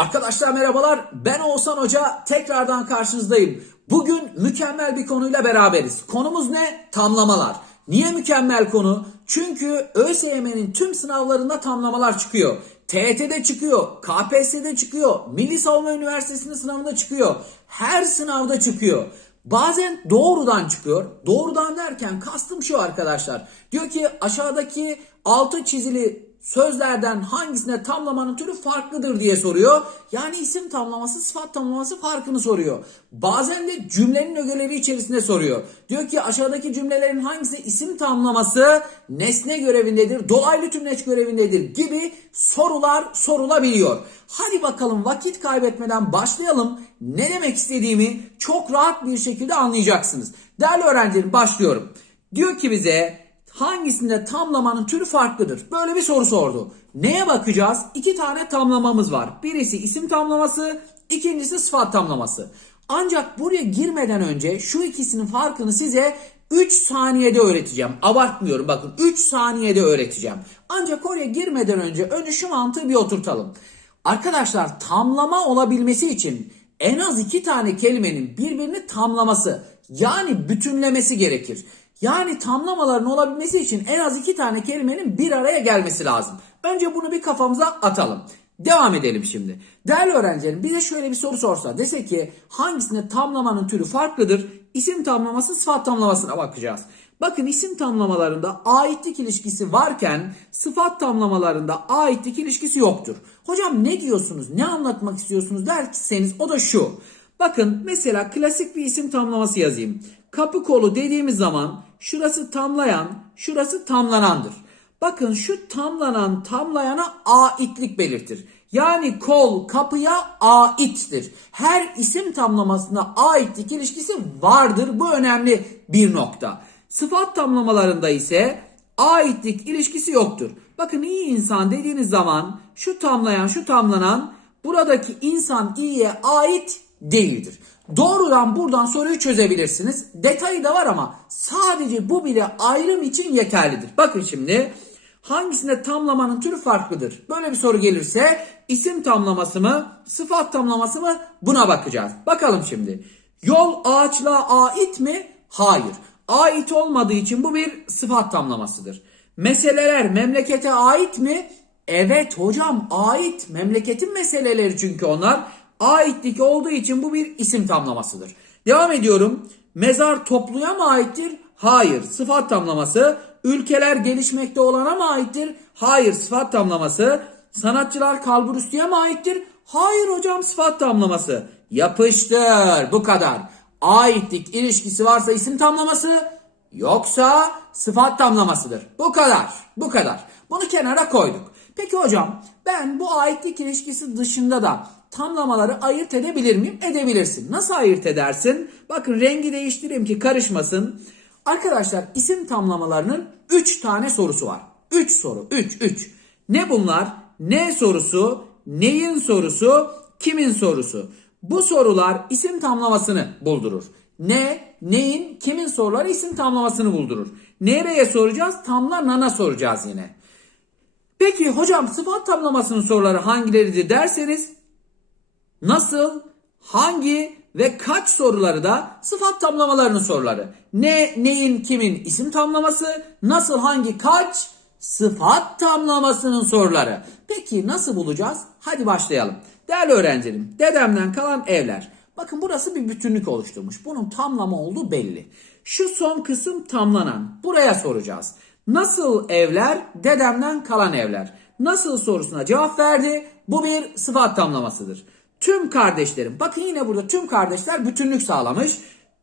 Arkadaşlar merhabalar. Ben Oğuzhan Hoca. Tekrardan karşınızdayım. Bugün mükemmel bir konuyla beraberiz. Konumuz ne? Tamlamalar. Niye mükemmel konu? Çünkü ÖSYM'nin tüm sınavlarında tamlamalar çıkıyor. TET'de çıkıyor, KPSS'de çıkıyor, Milli Savunma Üniversitesi'nin sınavında çıkıyor. Her sınavda çıkıyor. Bazen doğrudan çıkıyor. Doğrudan derken kastım şu arkadaşlar. Diyor ki aşağıdaki altı çizili sözlerden hangisine tamlamanın türü farklıdır diye soruyor. Yani isim tamlaması, sıfat tamlaması farkını soruyor. Bazen de cümlenin ögeleri içerisinde soruyor. Diyor ki aşağıdaki cümlelerin hangisi isim tamlaması nesne görevindedir, dolaylı tümleç görevindedir gibi sorular sorulabiliyor. Hadi bakalım vakit kaybetmeden başlayalım. Ne demek istediğimi çok rahat bir şekilde anlayacaksınız. Değerli öğrencilerim başlıyorum. Diyor ki bize hangisinde tamlamanın türü farklıdır? Böyle bir soru sordu. Neye bakacağız? İki tane tamlamamız var. Birisi isim tamlaması, ikincisi sıfat tamlaması. Ancak buraya girmeden önce şu ikisinin farkını size 3 saniyede öğreteceğim. Abartmıyorum bakın 3 saniyede öğreteceğim. Ancak oraya girmeden önce önce şu mantığı bir oturtalım. Arkadaşlar tamlama olabilmesi için en az iki tane kelimenin birbirini tamlaması yani bütünlemesi gerekir. Yani tamlamaların olabilmesi için en az iki tane kelimenin bir araya gelmesi lazım. Önce bunu bir kafamıza atalım. Devam edelim şimdi. Değerli öğrencilerim bize şöyle bir soru sorsa dese ki hangisinde tamlamanın türü farklıdır? İsim tamlaması sıfat tamlamasına bakacağız. Bakın isim tamlamalarında aitlik ilişkisi varken sıfat tamlamalarında aitlik ilişkisi yoktur. Hocam ne diyorsunuz? Ne anlatmak istiyorsunuz derseniz o da şu. Bakın mesela klasik bir isim tamlaması yazayım. Kapı kolu dediğimiz zaman şurası tamlayan, şurası tamlanandır. Bakın şu tamlanan tamlayana aitlik belirtir. Yani kol kapıya aittir. Her isim tamlamasında aitlik ilişkisi vardır. Bu önemli bir nokta. Sıfat tamlamalarında ise aitlik ilişkisi yoktur. Bakın iyi insan dediğiniz zaman şu tamlayan şu tamlanan buradaki insan iyiye ait değildir. Doğrudan buradan soruyu çözebilirsiniz. Detayı da var ama sadece bu bile ayrım için yeterlidir. Bakın şimdi hangisinde tamlamanın türü farklıdır? Böyle bir soru gelirse isim tamlaması mı, sıfat tamlaması mı buna bakacağız. Bakalım şimdi. Yol ağaçlığa ait mi? Hayır. Ait olmadığı için bu bir sıfat tamlamasıdır. Meseleler memlekete ait mi? Evet hocam ait. Memleketin meseleleri çünkü onlar. Aitlik olduğu için bu bir isim tamlamasıdır. Devam ediyorum. Mezar topluya mı aittir? Hayır. Sıfat tamlaması. Ülkeler gelişmekte olana mı aittir? Hayır. Sıfat tamlaması. Sanatçılar kalburüstüye mi aittir? Hayır hocam sıfat tamlaması. Yapıştır. Bu kadar. Aitlik ilişkisi varsa isim tamlaması yoksa sıfat tamlamasıdır. Bu kadar. Bu kadar. Bunu kenara koyduk. Peki hocam ben bu aitlik ilişkisi dışında da tamlamaları ayırt edebilir miyim? Edebilirsin. Nasıl ayırt edersin? Bakın rengi değiştireyim ki karışmasın. Arkadaşlar isim tamlamalarının 3 tane sorusu var. 3 soru. 3 3. Ne bunlar? Ne sorusu? Neyin sorusu? Kimin sorusu? Bu sorular isim tamlamasını buldurur. Ne, neyin, kimin soruları isim tamlamasını buldurur. Nereye soracağız? Tamlanana soracağız yine. Peki hocam sıfat tamlamasının soruları hangileridir derseniz nasıl, hangi ve kaç soruları da sıfat tamlamalarının soruları. Ne, neyin, kimin isim tamlaması, nasıl, hangi, kaç sıfat tamlamasının soruları. Peki nasıl bulacağız? Hadi başlayalım. Değerli öğrencilerim, dedemden kalan evler. Bakın burası bir bütünlük oluşturmuş. Bunun tamlama olduğu belli. Şu son kısım tamlanan. Buraya soracağız. Nasıl evler? Dedemden kalan evler. Nasıl sorusuna cevap verdi. Bu bir sıfat tamlamasıdır. Tüm kardeşlerim. Bakın yine burada tüm kardeşler bütünlük sağlamış.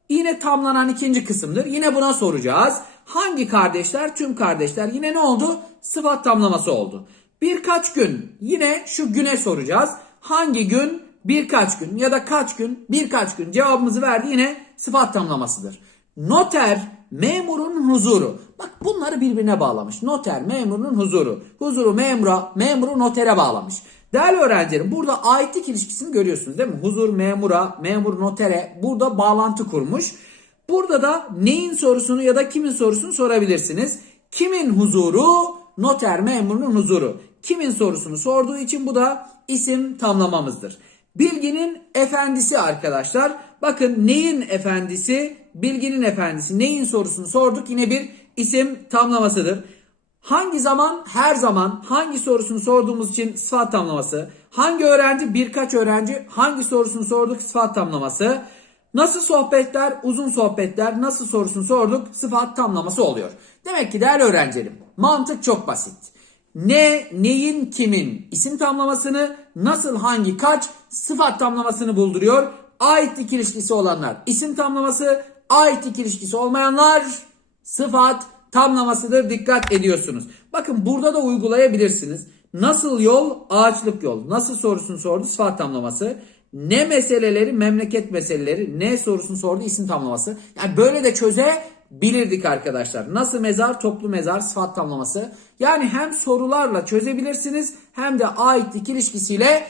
Yine tamlanan ikinci kısımdır. Yine buna soracağız. Hangi kardeşler? Tüm kardeşler. Yine ne oldu? Sıfat tamlaması oldu. Birkaç gün. Yine şu güne soracağız. Hangi gün? Birkaç gün ya da kaç gün? Birkaç gün. Cevabımızı verdi yine sıfat tamlamasıdır. Noter memurun huzuru. Bak bunları birbirine bağlamış. Noter memurun huzuru. Huzuru memura, memuru notere bağlamış. Değerli öğrencilerim burada aitlik ilişkisini görüyorsunuz değil mi? Huzur memura, memur notere burada bağlantı kurmuş. Burada da neyin sorusunu ya da kimin sorusunu sorabilirsiniz. Kimin huzuru? Noter memurunun huzuru. kimin sorusunu sorduğu için bu da isim tamlamamızdır. Bilginin efendisi arkadaşlar. Bakın neyin efendisi? Bilginin efendisi. Neyin sorusunu sorduk? Yine bir isim tamlamasıdır. Hangi zaman? Her zaman. Hangi sorusunu sorduğumuz için sıfat tamlaması. Hangi öğrenci? Birkaç öğrenci. Hangi sorusunu sorduk? Sıfat tamlaması. Nasıl sohbetler? Uzun sohbetler. Nasıl sorusunu sorduk? Sıfat tamlaması oluyor. Demek ki değerli öğrencilerim mantık çok basit. Ne, neyin, kimin isim tamlamasını, nasıl, hangi, kaç sıfat tamlamasını bulduruyor. Aitlik ilişkisi olanlar isim tamlaması, aitlik ilişkisi olmayanlar sıfat tamlamasıdır. Dikkat ediyorsunuz. Bakın burada da uygulayabilirsiniz. Nasıl yol? Ağaçlık yol. Nasıl sorusunu sordu? Sıfat tamlaması. Ne meseleleri? Memleket meseleleri. Ne sorusunu sordu? İsim tamlaması. Yani böyle de çözebilirdik arkadaşlar. Nasıl mezar? Toplu mezar. Sıfat tamlaması. Yani hem sorularla çözebilirsiniz hem de aitlik ilişkisiyle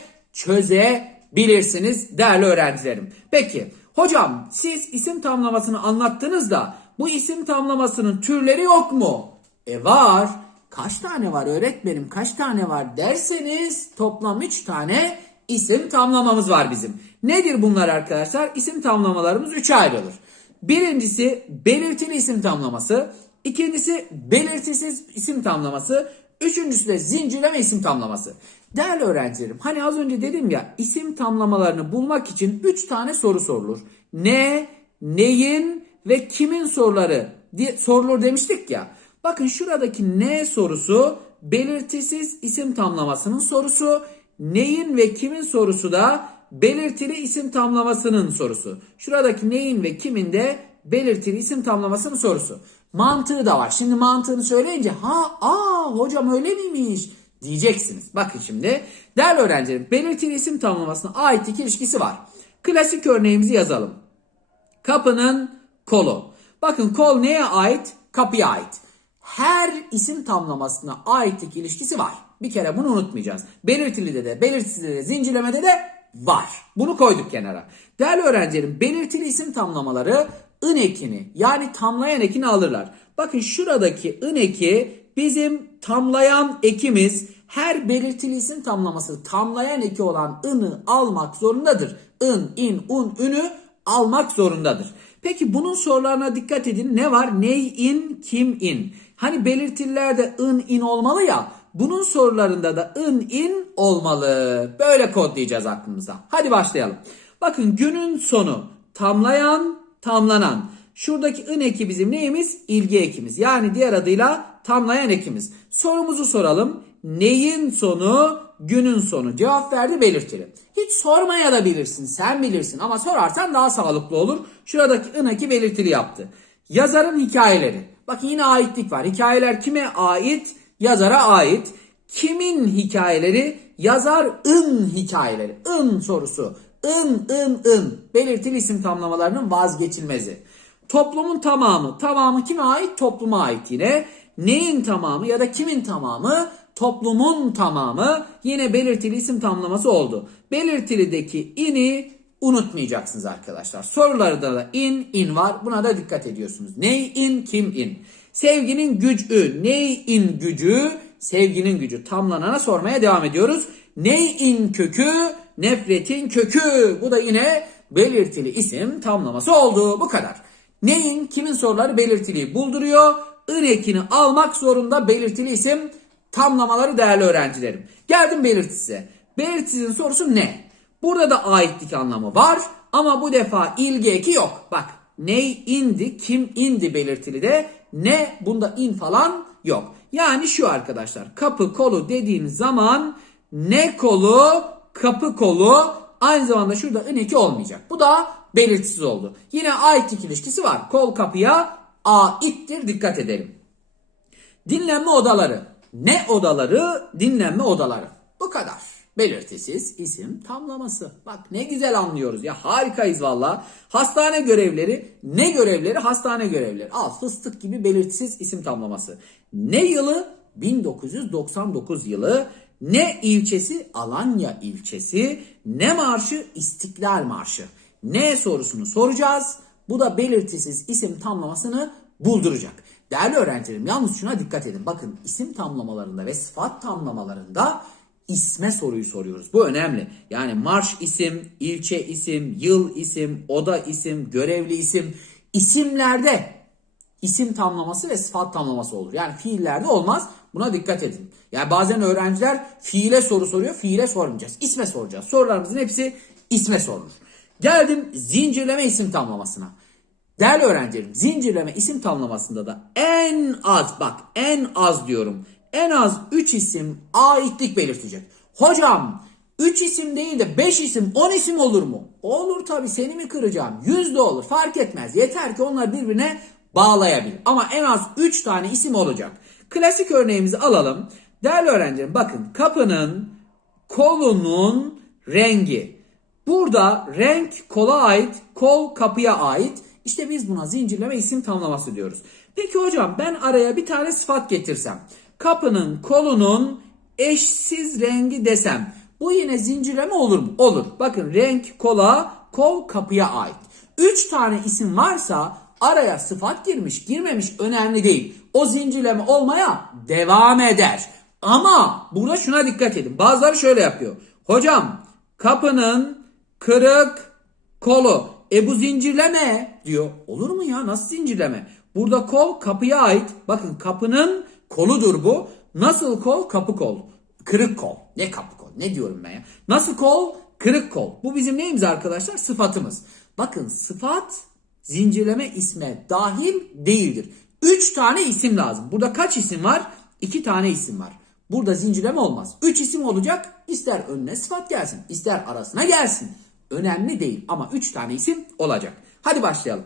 çözebilirsiniz değerli öğrencilerim. Peki hocam siz isim tamlamasını anlattınız da bu isim tamlamasının türleri yok mu? E var. Kaç tane var öğretmenim kaç tane var derseniz toplam 3 tane isim tamlamamız var bizim. Nedir bunlar arkadaşlar? İsim tamlamalarımız 3'e ayrılır. Birincisi belirtili isim tamlaması. İkincisi belirtisiz isim tamlaması. Üçüncüsü de zincirleme isim tamlaması. Değerli öğrencilerim hani az önce dedim ya isim tamlamalarını bulmak için 3 tane soru sorulur. Ne, neyin ve kimin soruları diye sorulur demiştik ya. Bakın şuradaki ne sorusu belirtisiz isim tamlamasının sorusu. Neyin ve kimin sorusu da belirtili isim tamlamasının sorusu. Şuradaki neyin ve kimin de belirtili isim tamlamasının sorusu. Mantığı da var. Şimdi mantığını söyleyince ha aa hocam öyle miymiş diyeceksiniz. Bakın şimdi değerli öğrencilerim belirtili isim tamlamasına ait iki ilişkisi var. Klasik örneğimizi yazalım. Kapının kolu. Bakın kol neye ait? Kapıya ait. Her isim tamlamasına aitlik ilişkisi var. Bir kere bunu unutmayacağız. Belirtili de de, belirtisizde de, zincirlemede de var. Bunu koyduk kenara. Değerli öğrencilerim, belirtili isim tamlamaları ın ekini yani tamlayan ekini alırlar. Bakın şuradaki ın eki bizim tamlayan ekimiz her belirtili isim tamlaması tamlayan eki olan ını almak zorundadır. In, in, un, ünü almak zorundadır. Peki bunun sorularına dikkat edin. Ne var? Ney in, kim in? Hani belirtililerde in, in olmalı ya. Bunun sorularında da in, in olmalı. Böyle kodlayacağız aklımıza. Hadi başlayalım. Bakın günün sonu tamlayan, tamlanan. Şuradaki in eki bizim neyimiz? İlgi ekimiz. Yani diğer adıyla tamlayan ekimiz. Sorumuzu soralım. Neyin sonu? Günün sonu. Cevap verdi belirtili. Hiç sormaya da bilirsin. Sen bilirsin ama sorarsan daha sağlıklı olur. Şuradaki ınaki belirtili yaptı. Yazarın hikayeleri. Bakın yine aitlik var. Hikayeler kime ait? Yazara ait. Kimin hikayeleri? Yazar ın hikayeleri. ın sorusu. ın ın ın. Belirtili isim tamlamalarının vazgeçilmezi. Toplumun tamamı. Tamamı kime ait? Topluma ait yine. Neyin tamamı ya da kimin tamamı? Toplumun tamamı. Yine belirtili isim tamlaması oldu. Belirtilideki ini unutmayacaksınız arkadaşlar. Sorularda da in, in var. Buna da dikkat ediyorsunuz. Ney in, kim in. Sevginin gücü, ney in gücü, sevginin gücü. Tamlanana sormaya devam ediyoruz. Ney in kökü, nefretin kökü. Bu da yine belirtili isim tamlaması oldu. Bu kadar. Neyin, kimin soruları belirtiliyi bulduruyor. Ekini almak zorunda belirtili isim tamlamaları değerli öğrencilerim. Geldim belirtisize. Belirtisinin sorusu ne? Burada da aitlik anlamı var ama bu defa ilgi eki yok. Bak ney indi, kim indi belirtili de ne bunda in falan yok. Yani şu arkadaşlar kapı kolu dediğim zaman ne kolu, kapı kolu aynı zamanda şurada in eki olmayacak. Bu da belirtisiz oldu. Yine aitlik ilişkisi var. Kol kapıya aittir dikkat edelim. Dinlenme odaları. Ne odaları? Dinlenme odaları. Bu kadar. Belirtisiz isim tamlaması. Bak ne güzel anlıyoruz ya harikayız valla. Hastane görevleri ne görevleri? Hastane görevleri. Al fıstık gibi belirtisiz isim tamlaması. Ne yılı? 1999 yılı. Ne ilçesi? Alanya ilçesi. Ne marşı? İstiklal Marşı. Ne sorusunu soracağız. Bu da belirtisiz isim tamlamasını bulduracak. Değerli öğrencilerim yalnız şuna dikkat edin. Bakın isim tamlamalarında ve sıfat tamlamalarında isme soruyu soruyoruz. Bu önemli. Yani marş isim, ilçe isim, yıl isim, oda isim, görevli isim isimlerde isim tamlaması ve sıfat tamlaması olur. Yani fiillerde olmaz. Buna dikkat edin. Yani bazen öğrenciler fiile soru soruyor. Fiile sormayacağız. İsme soracağız. Sorularımızın hepsi isme sorulur. Geldim zincirleme isim tamlamasına. Değerli öğrencilerim zincirleme isim tamlamasında da en az bak en az diyorum en az 3 isim aitlik belirtecek. Hocam 3 isim değil de 5 isim 10 isim olur mu? Olur tabi seni mi kıracağım? 100 de olur fark etmez. Yeter ki onlar birbirine bağlayabil. Ama en az 3 tane isim olacak. Klasik örneğimizi alalım. Değerli öğrencilerim bakın kapının kolunun rengi. Burada renk kola ait, kol kapıya ait. İşte biz buna zincirleme isim tamlaması diyoruz. Peki hocam ben araya bir tane sıfat getirsem. Kapının kolunun eşsiz rengi desem. Bu yine zincirleme olur mu? Olur. Bakın renk kola, kol kapıya ait. 3 tane isim varsa araya sıfat girmiş girmemiş önemli değil. O zincirleme olmaya devam eder. Ama burada şuna dikkat edin. Bazıları şöyle yapıyor. Hocam kapının kırık kolu. E bu zincirleme diyor. Olur mu ya nasıl zincirleme? Burada kol kapıya ait. Bakın kapının koludur bu. Nasıl kol? Kapı kol. Kırık kol. Ne kapı kol? Ne diyorum ben ya? Nasıl kol? Kırık kol. Bu bizim neyimiz arkadaşlar? Sıfatımız. Bakın sıfat zincirleme isme dahil değildir. 3 tane isim lazım. Burada kaç isim var? 2 tane isim var. Burada zincirleme olmaz. 3 isim olacak. İster önüne sıfat gelsin, ister arasına gelsin. Önemli değil ama 3 tane isim olacak. Hadi başlayalım.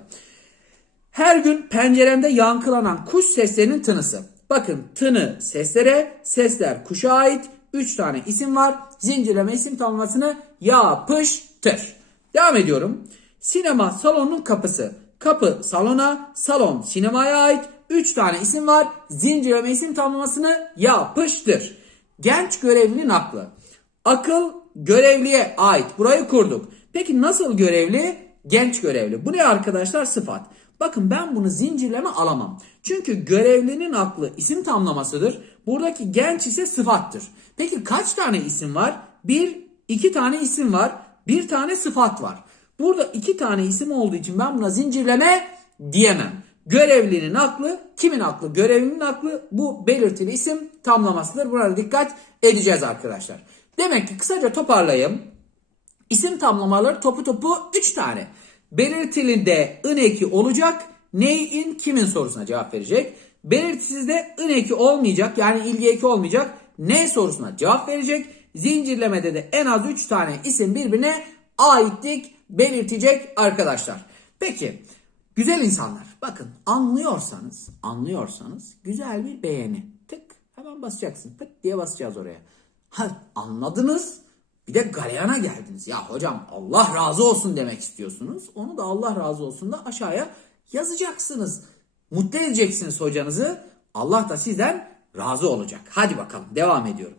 Her gün penceremde yankılanan kuş seslerinin tınısı. Bakın tını seslere, sesler kuşa ait. 3 tane isim var. Zincirleme isim tamlamasını yapıştır. Devam ediyorum. Sinema salonun kapısı. Kapı salona, salon sinemaya ait. 3 tane isim var. Zincirleme isim tamlamasını yapıştır. Genç görevlinin aklı. Akıl görevliye ait. Burayı kurduk. Peki nasıl görevli? Genç görevli. Bu ne arkadaşlar? Sıfat. Bakın ben bunu zincirleme alamam. Çünkü görevlinin aklı isim tamlamasıdır. Buradaki genç ise sıfattır. Peki kaç tane isim var? Bir, iki tane isim var. Bir tane sıfat var. Burada iki tane isim olduğu için ben buna zincirleme diyemem. Görevlinin aklı, kimin aklı? Görevlinin aklı bu belirtili isim tamlamasıdır. Buna dikkat edeceğiz arkadaşlar. Demek ki kısaca toparlayayım. İsim tamlamaları topu topu 3 tane. Belirtilinde ın eki olacak. Neyin kimin sorusuna cevap verecek. Belirtisizde ın eki olmayacak. Yani ilgi eki olmayacak. Ne sorusuna cevap verecek. Zincirlemede de en az 3 tane isim birbirine aitlik belirtecek arkadaşlar. Peki güzel insanlar bakın anlıyorsanız anlıyorsanız güzel bir beğeni tık hemen basacaksın tık diye basacağız oraya. Ha anladınız bir de galeyana geldiniz. Ya hocam Allah razı olsun demek istiyorsunuz. Onu da Allah razı olsun da aşağıya yazacaksınız. Mutlu edeceksiniz hocanızı. Allah da sizden razı olacak. Hadi bakalım devam ediyorum.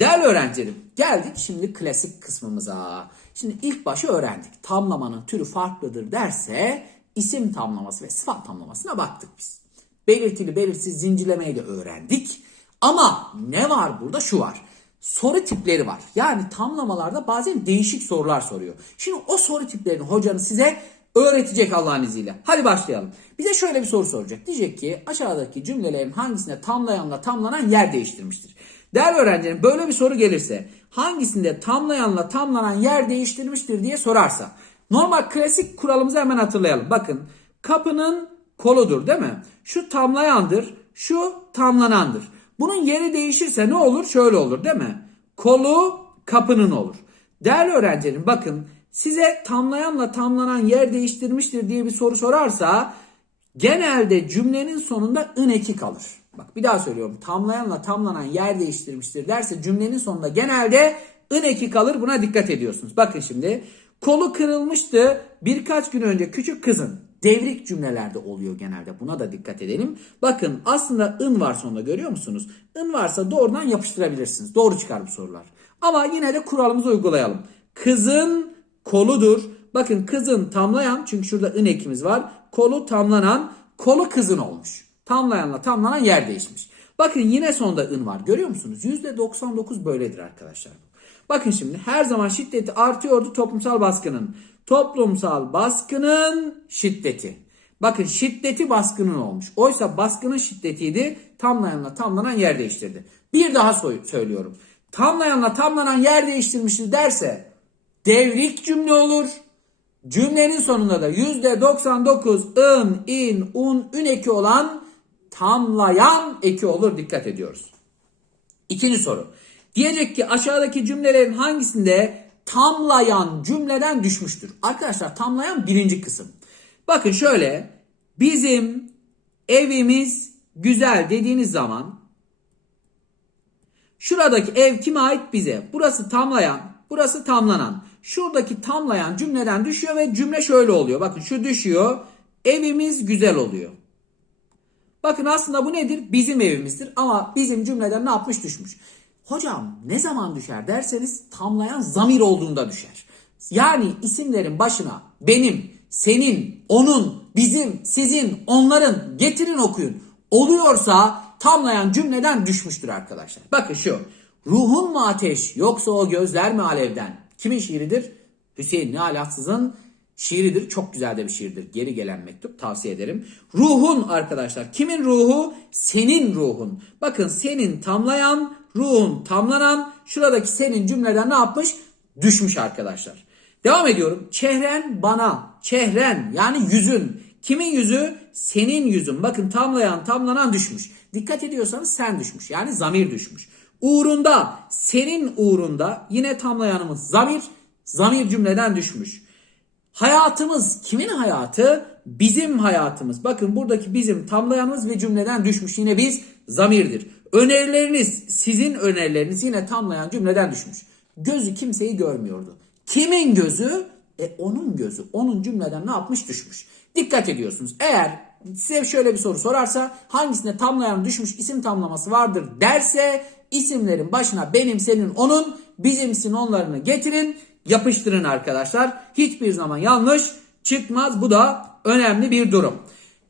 Değerli öğrencilerim geldik şimdi klasik kısmımıza. Şimdi ilk başı öğrendik. Tamlamanın türü farklıdır derse isim tamlaması ve sıfat tamlamasına baktık biz. Belirtili belirsiz zincirlemeyi de öğrendik. Ama ne var burada? Şu var. Soru tipleri var. Yani tamlamalarda bazen değişik sorular soruyor. Şimdi o soru tiplerini hocanız size öğretecek Allah'ın izniyle. Hadi başlayalım. Bize şöyle bir soru soracak. Diyecek ki aşağıdaki cümlelerin hangisinde tamlayanla tamlanan yer değiştirmiştir? Değerli öğrencilerim böyle bir soru gelirse hangisinde tamlayanla tamlanan yer değiştirmiştir diye sorarsa normal klasik kuralımızı hemen hatırlayalım. Bakın kapının koludur değil mi? Şu tamlayandır, şu tamlanandır. Bunun yeri değişirse ne olur? Şöyle olur değil mi? Kolu kapının olur. Değerli öğrencilerim bakın size tamlayanla tamlanan yer değiştirmiştir diye bir soru sorarsa genelde cümlenin sonunda ın eki kalır. Bak bir daha söylüyorum. Tamlayanla tamlanan yer değiştirmiştir derse cümlenin sonunda genelde ın eki kalır. Buna dikkat ediyorsunuz. Bakın şimdi kolu kırılmıştı birkaç gün önce küçük kızın. Devrik cümlelerde oluyor genelde. Buna da dikkat edelim. Bakın aslında ın var sonunda görüyor musunuz? In varsa doğrudan yapıştırabilirsiniz. Doğru çıkar bu sorular. Ama yine de kuralımızı uygulayalım. Kızın koludur. Bakın kızın tamlayan çünkü şurada ın ekimiz var. Kolu tamlanan kolu kızın olmuş. Tamlayanla tamlanan yer değişmiş. Bakın yine sonda ın var. Görüyor musunuz? %99 böyledir arkadaşlar. Bakın şimdi her zaman şiddeti artıyordu toplumsal baskının. Toplumsal baskının şiddeti. Bakın şiddeti baskının olmuş. Oysa baskının şiddetiydi. Tamlayanla tamlanan yer değiştirdi. Bir daha söylüyorum. Tamlayanla tamlanan yer değiştirmiştir derse devrik cümle olur. Cümlenin sonunda da %99 ın, in, un, ün eki olan tamlayan eki olur. Dikkat ediyoruz. İkinci soru. Diyecek ki aşağıdaki cümlelerin hangisinde tamlayan cümleden düşmüştür? Arkadaşlar tamlayan birinci kısım. Bakın şöyle bizim evimiz güzel dediğiniz zaman şuradaki ev kime ait bize? Burası tamlayan, burası tamlanan. Şuradaki tamlayan cümleden düşüyor ve cümle şöyle oluyor. Bakın şu düşüyor. Evimiz güzel oluyor. Bakın aslında bu nedir? Bizim evimizdir ama bizim cümleden ne yapmış düşmüş. Hocam ne zaman düşer derseniz tamlayan zamir olduğunda düşer. Yani isimlerin başına benim, senin, onun, bizim, sizin, onların getirin okuyun. Oluyorsa tamlayan cümleden düşmüştür arkadaşlar. Bakın şu. Ruhun mu ateş yoksa o gözler mi alevden? Kimin şiiridir? Hüseyin Nihalasız'ın şiiridir. Çok güzel de bir şiirdir. Geri gelen mektup tavsiye ederim. Ruhun arkadaşlar. Kimin ruhu? Senin ruhun. Bakın senin tamlayan, ruhun tamlanan. Şuradaki senin cümleden ne yapmış? Düşmüş arkadaşlar. Devam ediyorum. Çehren bana. Çehren yani yüzün. Kimin yüzü? Senin yüzün. Bakın tamlayan, tamlanan düşmüş. Dikkat ediyorsanız sen düşmüş. Yani zamir düşmüş. Uğrunda, senin uğrunda yine tamlayanımız zamir. Zamir cümleden düşmüş. Hayatımız kimin hayatı? Bizim hayatımız. Bakın buradaki bizim tamlayanımız ve cümleden düşmüş. Yine biz zamirdir. Önerileriniz, sizin önerileriniz yine tamlayan cümleden düşmüş. Gözü kimseyi görmüyordu. Kimin gözü? E onun gözü. Onun cümleden ne yapmış? Düşmüş. Dikkat ediyorsunuz. Eğer size şöyle bir soru sorarsa hangisinde tamlayan düşmüş isim tamlaması vardır derse isimlerin başına benim, senin, onun, bizimsin onlarını getirin yapıştırın arkadaşlar. Hiçbir zaman yanlış çıkmaz. Bu da önemli bir durum.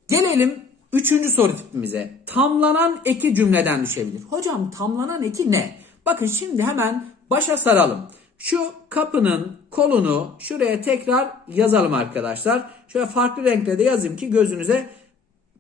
Gelelim üçüncü soru tipimize. Tamlanan eki cümleden düşebilir. Hocam tamlanan eki ne? Bakın şimdi hemen başa saralım. Şu kapının kolunu şuraya tekrar yazalım arkadaşlar. Şöyle farklı renkle de yazayım ki gözünüze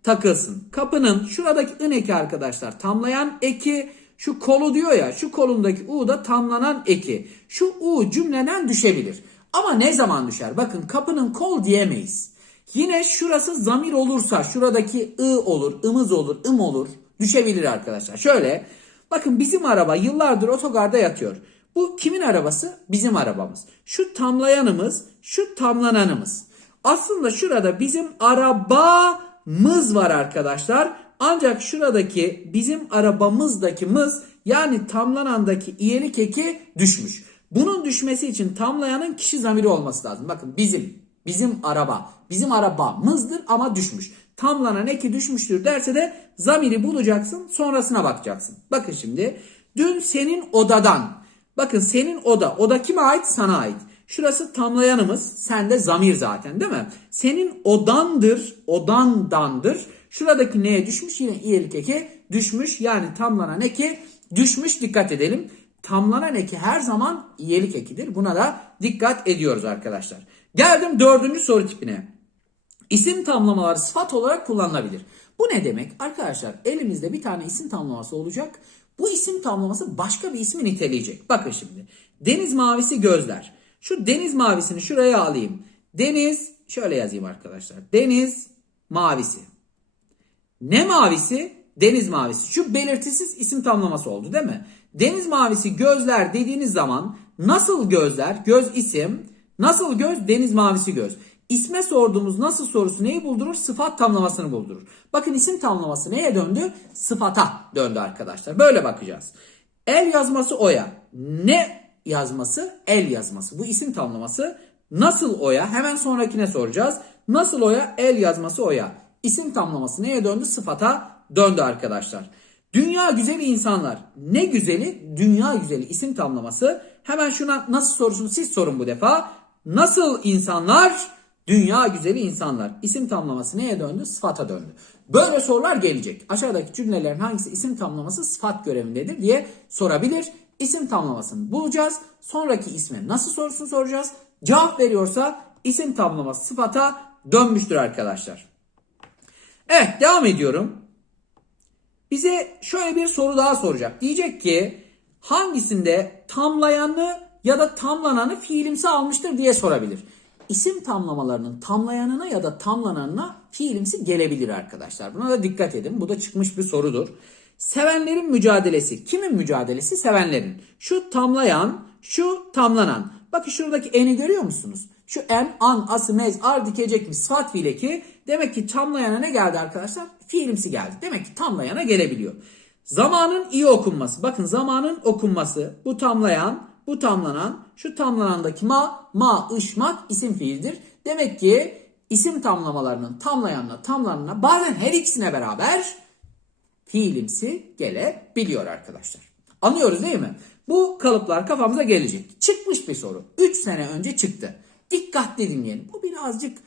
takılsın. Kapının şuradaki ın eki arkadaşlar tamlayan eki şu kolu diyor ya şu kolundaki u da tamlanan eki. Şu u cümleden düşebilir. Ama ne zaman düşer? Bakın kapının kol diyemeyiz. Yine şurası zamir olursa şuradaki ı olur, ımız olur, ım olur. Düşebilir arkadaşlar. Şöyle bakın bizim araba yıllardır otogarda yatıyor. Bu kimin arabası? Bizim arabamız. Şu tamlayanımız, şu tamlananımız. Aslında şurada bizim arabamız var arkadaşlar. Ancak şuradaki bizim arabamızdaki mız yani tamlanandaki iyelik eki düşmüş. Bunun düşmesi için tamlayanın kişi zamiri olması lazım. Bakın bizim, bizim araba, bizim arabamızdır ama düşmüş. Tamlanan eki düşmüştür derse de zamiri bulacaksın sonrasına bakacaksın. Bakın şimdi dün senin odadan Bakın senin oda. Oda kime ait? Sana ait. Şurası tamlayanımız. Sende zamir zaten değil mi? Senin odandır. Odandandır. Şuradaki neye düşmüş? Yine iyelik eki düşmüş. Yani tamlanan eki düşmüş. Dikkat edelim. Tamlanan eki her zaman iyelik ekidir. Buna da dikkat ediyoruz arkadaşlar. Geldim dördüncü soru tipine. İsim tamlamaları sıfat olarak kullanılabilir. Bu ne demek? Arkadaşlar elimizde bir tane isim tamlaması olacak. Bu isim tamlaması başka bir ismi niteleyecek. Bakın şimdi. Deniz mavisi gözler. Şu deniz mavisini şuraya alayım. Deniz şöyle yazayım arkadaşlar. Deniz mavisi. Ne mavisi? Deniz mavisi. Şu belirtisiz isim tamlaması oldu değil mi? Deniz mavisi gözler dediğiniz zaman nasıl gözler? Göz isim. Nasıl göz? Deniz mavisi göz. İsme sorduğumuz nasıl sorusu neyi buldurur? Sıfat tamlamasını buldurur. Bakın isim tamlaması neye döndü? Sıfata döndü arkadaşlar. Böyle bakacağız. El yazması oya. Ne yazması? El yazması. Bu isim tamlaması nasıl oya? Hemen sonrakine soracağız. Nasıl oya? El yazması oya. İsim tamlaması neye döndü? Sıfata döndü arkadaşlar. Dünya güzeli insanlar. Ne güzeli? Dünya güzeli isim tamlaması. Hemen şuna nasıl sorusunu siz sorun bu defa. Nasıl insanlar? Dünya güzeli insanlar. İsim tamlaması neye döndü? Sıfata döndü. Böyle sorular gelecek. Aşağıdaki cümlelerin hangisi isim tamlaması sıfat görevindedir diye sorabilir. İsim tamlamasını bulacağız. Sonraki isme nasıl sorusunu soracağız. Cevap veriyorsa isim tamlaması sıfata dönmüştür arkadaşlar. Evet devam ediyorum. Bize şöyle bir soru daha soracak. Diyecek ki hangisinde tamlayanı ya da tamlananı fiilimsi almıştır diye sorabilir. İsim tamlamalarının tamlayanına ya da tamlananına fiilimsi gelebilir arkadaşlar. Buna da dikkat edin. Bu da çıkmış bir sorudur. Sevenlerin mücadelesi. Kimin mücadelesi? Sevenlerin. Şu tamlayan, şu tamlanan. Bakın şuradaki eni görüyor musunuz? Şu en, an, ası, mez, ar dikecekmiş sıfat fiile ki demek ki tamlayana ne geldi arkadaşlar? Fiilimsi geldi. Demek ki tamlayana gelebiliyor. Zamanın iyi okunması. Bakın zamanın okunması. Bu tamlayan, bu tamlanan, şu tamlanandaki ma, ma, ışmak isim fiildir. Demek ki isim tamlamalarının tamlayanla tamlanana bazen her ikisine beraber fiilimsi gelebiliyor arkadaşlar. Anlıyoruz değil mi? Bu kalıplar kafamıza gelecek. Çıkmış bir soru. 3 sene önce çıktı. Dikkatli dinleyin. Bu birazcık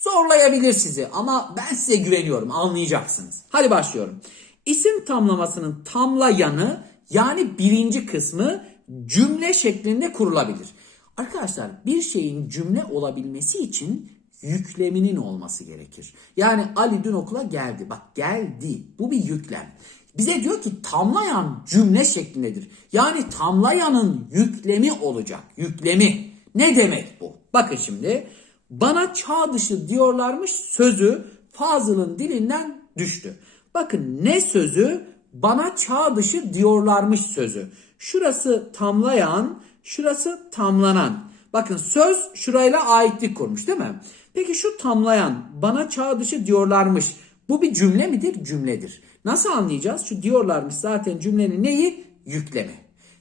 zorlayabilir sizi ama ben size güveniyorum anlayacaksınız. Hadi başlıyorum. İsim tamlamasının tamlayanı yani birinci kısmı cümle şeklinde kurulabilir. Arkadaşlar bir şeyin cümle olabilmesi için yükleminin olması gerekir. Yani Ali dün okula geldi. Bak geldi. Bu bir yüklem. Bize diyor ki tamlayan cümle şeklindedir. Yani tamlayanın yüklemi olacak. Yüklemi. Ne demek bu? Bakın şimdi. Bana çağ dışı diyorlarmış sözü Fazıl'ın dilinden düştü. Bakın ne sözü? Bana çağ dışı diyorlarmış sözü. Şurası tamlayan, şurası tamlanan. Bakın söz şurayla aitlik kurmuş değil mi? Peki şu tamlayan bana çağ dışı diyorlarmış. Bu bir cümle midir? Cümledir. Nasıl anlayacağız? Şu diyorlarmış zaten cümlenin neyi? Yüklemi.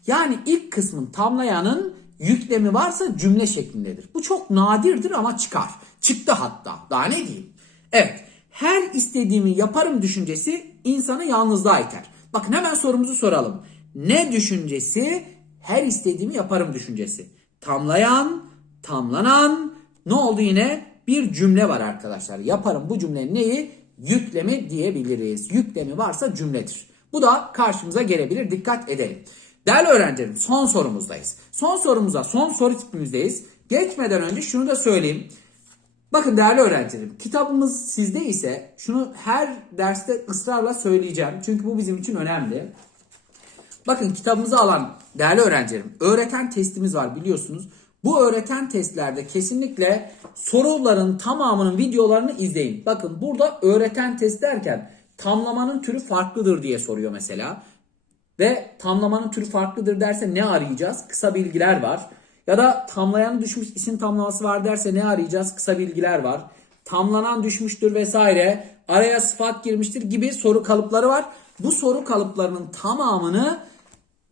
Yani ilk kısmın tamlayanın yüklemi varsa cümle şeklindedir. Bu çok nadirdir ama çıkar. Çıktı hatta. Daha ne diyeyim? Evet. Her istediğimi yaparım düşüncesi insanı yalnızlığa iter. Bakın hemen sorumuzu soralım. Ne düşüncesi? Her istediğimi yaparım düşüncesi. Tamlayan, tamlanan ne oldu yine? Bir cümle var arkadaşlar. Yaparım bu cümlenin neyi? Yüklemi diyebiliriz. Yüklemi varsa cümledir. Bu da karşımıza gelebilir. Dikkat edelim. Değerli öğrencilerim son sorumuzdayız. Son sorumuza, son soru tipimizdeyiz. Geçmeden önce şunu da söyleyeyim. Bakın değerli öğrencilerim, kitabımız sizde ise şunu her derste ısrarla söyleyeceğim. Çünkü bu bizim için önemli. Bakın kitabımızı alan değerli öğrencilerim, öğreten testimiz var biliyorsunuz. Bu öğreten testlerde kesinlikle soruların tamamının videolarını izleyin. Bakın burada öğreten test derken tamlamanın türü farklıdır diye soruyor mesela. Ve tamlamanın türü farklıdır derse ne arayacağız? Kısa bilgiler var. Ya da tamlayanı düşmüş isim tamlaması var derse ne arayacağız? Kısa bilgiler var. Tamlanan düşmüştür vesaire. Araya sıfat girmiştir gibi soru kalıpları var. Bu soru kalıplarının tamamını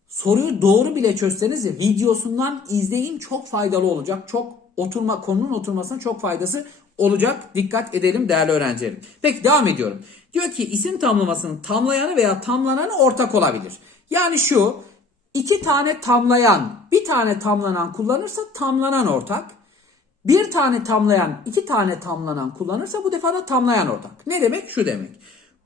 soruyu doğru bile çözseniz de videosundan izleyin çok faydalı olacak. Çok oturma konunun oturmasına çok faydası olacak. Dikkat edelim değerli öğrencilerim. Peki devam ediyorum. Diyor ki isim tamlamasının tamlayanı veya tamlananı ortak olabilir. Yani şu iki tane tamlayan bir tane tamlanan kullanırsa tamlanan ortak. Bir tane tamlayan iki tane tamlanan kullanırsa bu defa da tamlayan ortak. Ne demek? Şu demek.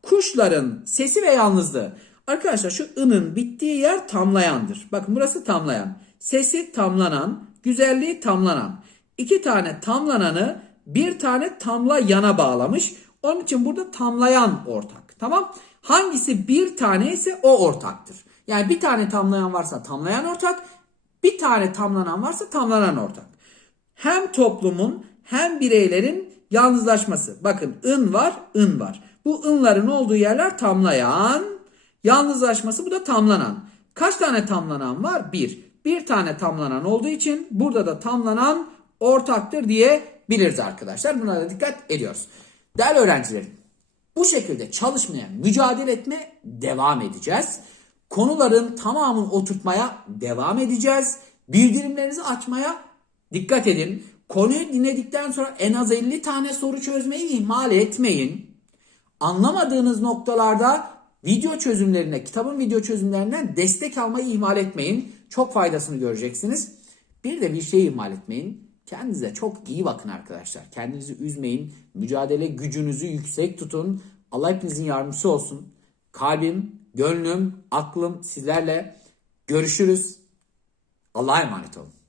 Kuşların sesi ve yalnızlığı. Arkadaşlar şu ının bittiği yer tamlayandır. Bakın burası tamlayan. Sesi tamlanan, güzelliği tamlanan. İki tane tamlananı bir tane tamla yana bağlamış. Onun için burada tamlayan ortak. Tamam? Hangisi bir tane ise o ortaktır. Yani bir tane tamlayan varsa tamlayan ortak, bir tane tamlanan varsa tamlanan ortak. Hem toplumun hem bireylerin yalnızlaşması. Bakın ın var, ın var. Bu ınların olduğu yerler tamlayan, yalnızlaşması bu da tamlanan. Kaç tane tamlanan var? Bir. Bir tane tamlanan olduğu için burada da tamlanan ortaktır diyebiliriz arkadaşlar. Buna da dikkat ediyoruz. Değerli öğrencilerim, bu şekilde çalışmaya, mücadele etme devam edeceğiz. Konuların tamamını oturtmaya devam edeceğiz. Bildirimlerinizi açmaya dikkat edin. Konuyu dinledikten sonra en az 50 tane soru çözmeyi ihmal etmeyin. Anlamadığınız noktalarda video çözümlerine, kitabın video çözümlerinden destek almayı ihmal etmeyin. Çok faydasını göreceksiniz. Bir de bir şeyi ihmal etmeyin. Kendinize çok iyi bakın arkadaşlar. Kendinizi üzmeyin. Mücadele gücünüzü yüksek tutun. Allah hepinizin yardımcısı olsun. Kalbim, gönlüm, aklım sizlerle. Görüşürüz. Allah'a emanet olun.